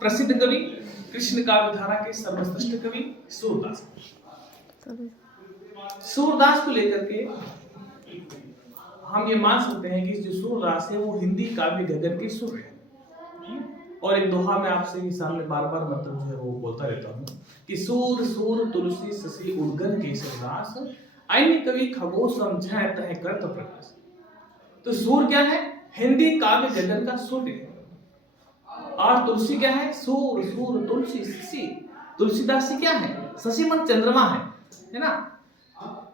प्रसिद्ध कवि, कृष्ण काव्य धारा के सर्वश्रेष्ठ कवि सूरदास। सूरदास को लेकर के हम ये मान सकते हैं कि जो सूरदास है वो हिंदी काव्य गगन के सुर है। और एक दोहा में आपसे सामने बार बार मतलब जो है वो बोलता रहता हूँ कि सूर सूर तुलसी शशि उद्गन केशवदास, अन्य कवि खगो समझाए तह करत प्रकाश। तो सूर क्या है? हिंदी काव्य गगन का सूर्य है। और तुलसी क्या है? सूर सूर तुलसी शशि, तुलसीदास जी क्या है? शशि मन चंद्रमा है ना।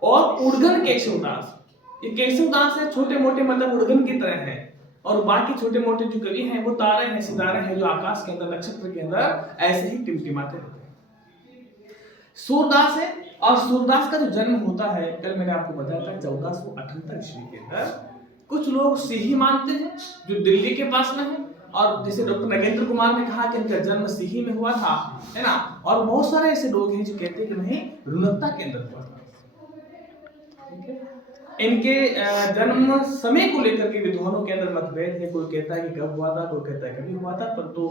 और उद्गन केशवदास, ये केशवदास है छोटे मोटे मतलब उद्गन की तरह है, और बाकी छोटे मोटे जो कवि हैं वो तारे हैं, सितारे हैं जो आकाश के अंदर नक्षत्र के अंदर ऐसे ही टिमटिमाते रहते हैं। सूरदास है। और सूरदास का जो जन्म होता है, कल मैंने आपको बताया था 1478 ईस्वी के अंदर। कुछ लोग सिही मानते हैं जो दिल्ली के पास में है, और जैसे डॉक्टर नगेंद्र कुमार ने कहा कि इनका जन्म सिही में हुआ था, है ना। और बहुत सारे ऐसे लोग हैं जो कहते हैं कि नहीं, रुनकता के अंदर हुआ था। इनके जन्म समय को लेकर के विद्वानों के अंदर मतभेद है। कोई कहता है कि कब हुआ था, कोई कहता है कभी हुआ था, परंतु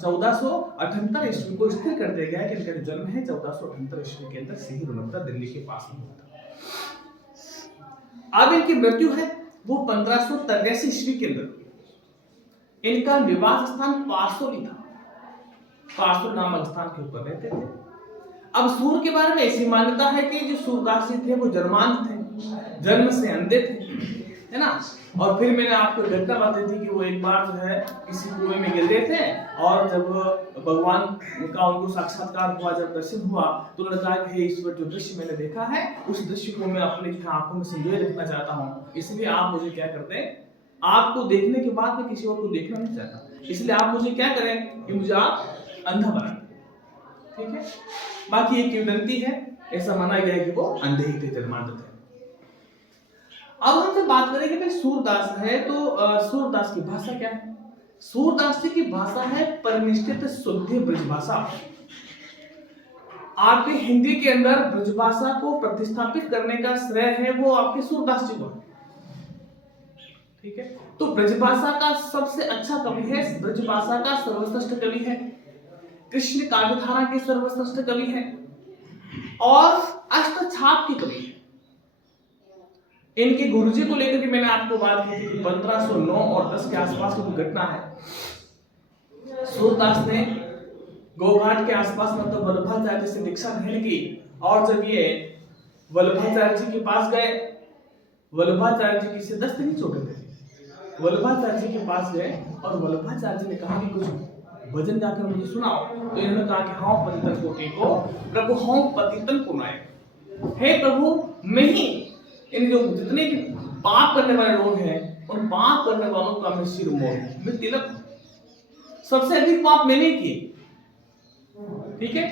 1478 ईस्वी को स्थिर कर दिया गया है कि इनका जन्म है 1478 ईस्वी के अंदर सिही रुनकता दिल्ली के पास में हुआ था। अब इनकी मृत्यु है वो 1583 ईस्वी के अंदर। इनका निवास स्थान पारसोली था, पारसोल नामक स्थान के ऊपर रहते थे। अब सूर के बारे में ऐसी मान्यता है कि जो सूरदास जी थे वो जर्मान थे, जन्म से अंधे थे, है ना। और फिर मैंने आपको घटना बताई थी कि वो एक बार जो है किसी कुएं में गिर गए थे, और जब भगवान का उनको साक्षात्कार हुआ, जब दर्शन हुआ, तो उन्होंने कहा कि हे ईश्वर, जो दृश्य मैंने देखा है उस दृश्य को मैं अपनी आंखों में संजोए रखना चाहता हूँ, इसलिए आप मुझे क्या करते हैं, आपको देखने के बाद मैं किसी और को देखना नहीं चाहता, इसलिए आप मुझे क्या करें कि मुझे आप अंधा बना। ठीक है, बाकी एक किंवदंती है, ऐसा माना गया है कि वो अंधे ही थे, जन्मांध थे। अब हम जब बात करेंगे भाई सूरदास है, तो सूरदास की भाषा क्या है? सूरदास जी की भाषा है परिनिष्ठित शुद्ध ब्रजभाषा। आपके हिंदी के अंदर ब्रजभाषा को प्रतिस्थापित करने का श्रेय है वो आपके सूरदास जी को। ठीक है, तो ब्रजभाषा का सबसे अच्छा कवि है, ब्रजभाषा का सर्वश्रेष्ठ कवि है, कृष्ण काव्यधारा के सर्वश्रेष्ठ कवि है, और अष्टछाप की कवि है। इनके गुरुजी को लेकर के मैंने आपको बात की थी कि 1509 और 10 के आसपास की घटना है। सूरदास ने गोघाट के आसपास मतलब वल्लभाचार्य से दीक्षा ग्रहण की, और जब ये वल्लभाचार्य जी के पास गए, वल्लभाचार्य जी की दस्त नहीं छोटे थे, वल्लभाचार्य जी के पास गए और वल्लभाचार्य जी ने कहा कि कुछ भजन गाकर मुझे सुनाओ। तो इन्होंने कहा कि हाँ पतितन कोटि को प्रभु, हाँ पतितन को नाय, हे प्रभु मैं ही इन जो जितने भी पाप करने वाले लोग हैं उन पाप करने वालों का मैं सिर मोड़, मैं तिलक, सबसे अधिक पाप मैंने किए। ठीक है,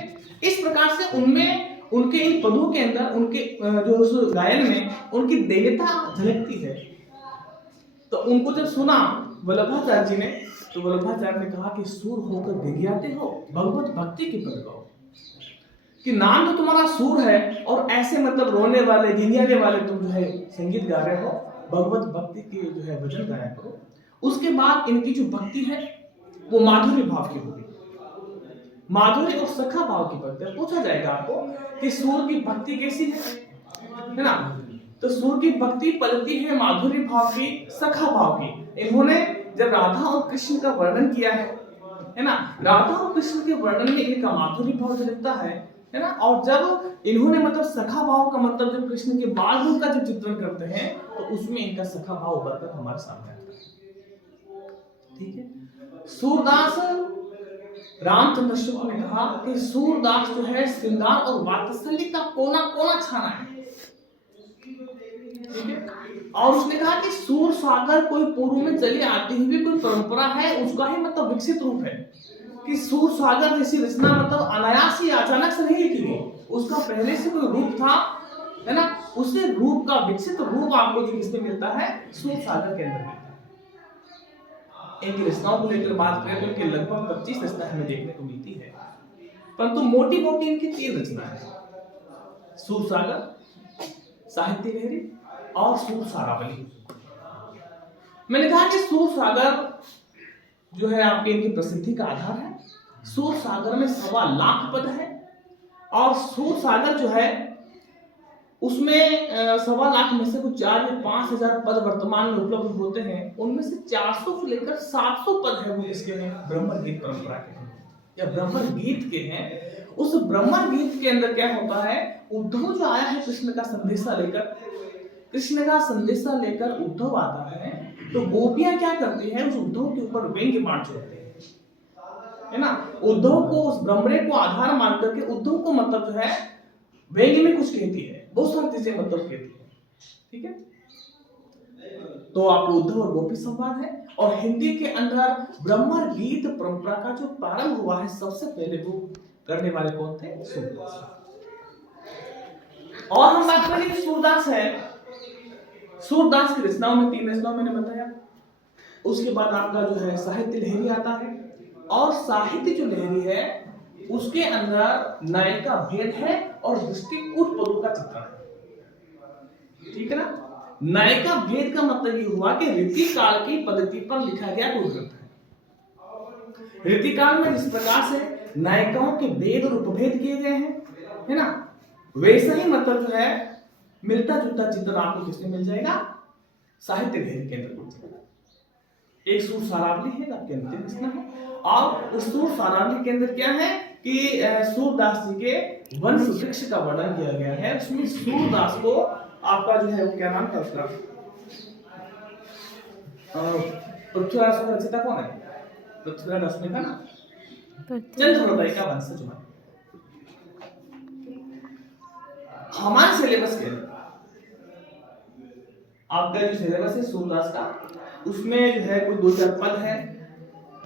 इस प्रकार से उनमें, उनके इन पदों के अंदर, उनके जो उस गायन में उनकी देवता झलकती है। तो उनको जब सुना वल्लभाचार्य जी ने, तो वल्लभाचार्य ने कहा कि सूर होकर गिगियाते हो, भगवत भक्ति की पद गाओ, कि नाम तो तुम्हारा सूर है और ऐसे मतलब रोने वाले गिनियाने वाले तुम जो है संगीत गा रहे हो, भगवत भक्ति के जो है वचन गाया करो। उसके बाद इनकी जो भक्ति है वो माधुर्य भाव की होगी, माधुर्य और सखा भाव की भक्ति है। पूछा जाएगा आपको कि सूर की भक्ति कैसी है ना, तो सूर की भक्ति पलती है माधुर्य भाव की, सखा भाव की। इन्होंने जब राधा और कृष्ण का वर्णन किया है ना, राधा और कृष्ण के वर्णन में इनका माधुर्य भाव झलकता है ना। और जब इन्होंने मतलब सखा भाव का मतलब जब कृष्ण के बाल रूप का जब चित्रण करते हैं तो उसमें इनका सखा भाव उभर कर हमारे सामने आता है। ठीक है, सूरदास, रामचंद्र शुक्ल ने कहा कि सूरदास जो है श्रृंगार और वात्सल्य का कोना कोना छाना है। ठीक है, और उसने कहा कि सूर सागर कोई पूर्व में चली आती हुई कोई परंपरा है, उसका ही मतलब विकसित रूप है, कि सूर सागर जैसी रचना मतलब अनायास ही अचानक से नहीं लिखी गई, उसका पहले से कोई रूप था, है ना। उसे रूप का विकसित रूप आपको जो किसमें मिलता है, सूर सागर के अंदर मिलता है। इनकी रचनाओं को लेकर बात करें तो इनके लगभग 25 रचना हमें देखने को मिलती है, परंतु मोटी मोटी इनकी 3 रचना है, सूर सागर, साहित्य लहरी और सूर सारावली। मैंने कहा कि सूर सागर जो है आपके इनकी प्रसिद्धि का आधार है। सूर सागर में 1.25 लाख पद है और सूर सागर जो है उसमें 1.25 लाख में से कुछ 4 या 5 हजार पद वर्तमान में उपलब्ध होते हैं। उनमें से 400 से लेकर 700 पद है वो किसके हैं? ब्राह्मण गीत परंपरा के हैं या ब्राह्मण गीत के हैं। उस ब्राह्मण गीत के अंदर क्या होता है, उद्धव जो आया है कृष्ण का संदेशा लेकर उद्धव आता है, तो गोपियां क्या करती हैं, उस उद्धव के ऊपर व्यंग्य बाण छोड़ते हैं, है ना। उद्धव को, उस ब्रह्मणे को आधार मान करके उद्धव को मतलब जो है व्यंग्य में कुछ कहती है, बहुत सारी चीजें मतलब कहती है, ठीक है। तो आपको उद्धव और गोपी संवाद है। और हिंदी के अंदर ब्राह्मण गीत परंपरा का जो प्रारंभ हुआ है, सबसे पहले वो करने वाले कौन थे? सूरदास। और हम बात करें सूरदास है, सूरदास की रचनाओं में 3 रचनाओं मैंने बताया। उसके बाद आपका जो है साहित्य लहरी आता है, और साहित्य जो लहरी है उसके अंदर न्याय का भेद है और दृष्टिकूट पदों का चित्रण है, ठीक है ना। न्याय का भेद का मतलब ये हुआ कि रीतिकाल की पद्धति पर लिखा गया कोई ग्रंथ है। रीतिकाल में जिस प्रकार से नायिकाओं के भेद और उपभेद किए गए हैं, है ना, वैसा ही मतलब जो है मिलता जुलता चित्रण आपको किसमें मिल जाएगा? साहित्य लहरी के अंदर। एक सूर सारावली है, आपके अंतिम रचना है, और उस सूर सारावली के अंदर क्या है कि सूरदास जी के वंश वृक्ष का वर्णन किया गया है। उसमें सूरदास को आपका जो है वो क्या नाम था उसका, पृथ्वीराज का रचयिता कौन है? पृथ्वीराज रचने का ना चंद्रहृदय का वंशज है। हमारे सिलेबस के आपका जो सिलेबस है सूरदास का, उसमें जो है कोई 2-4 पद है,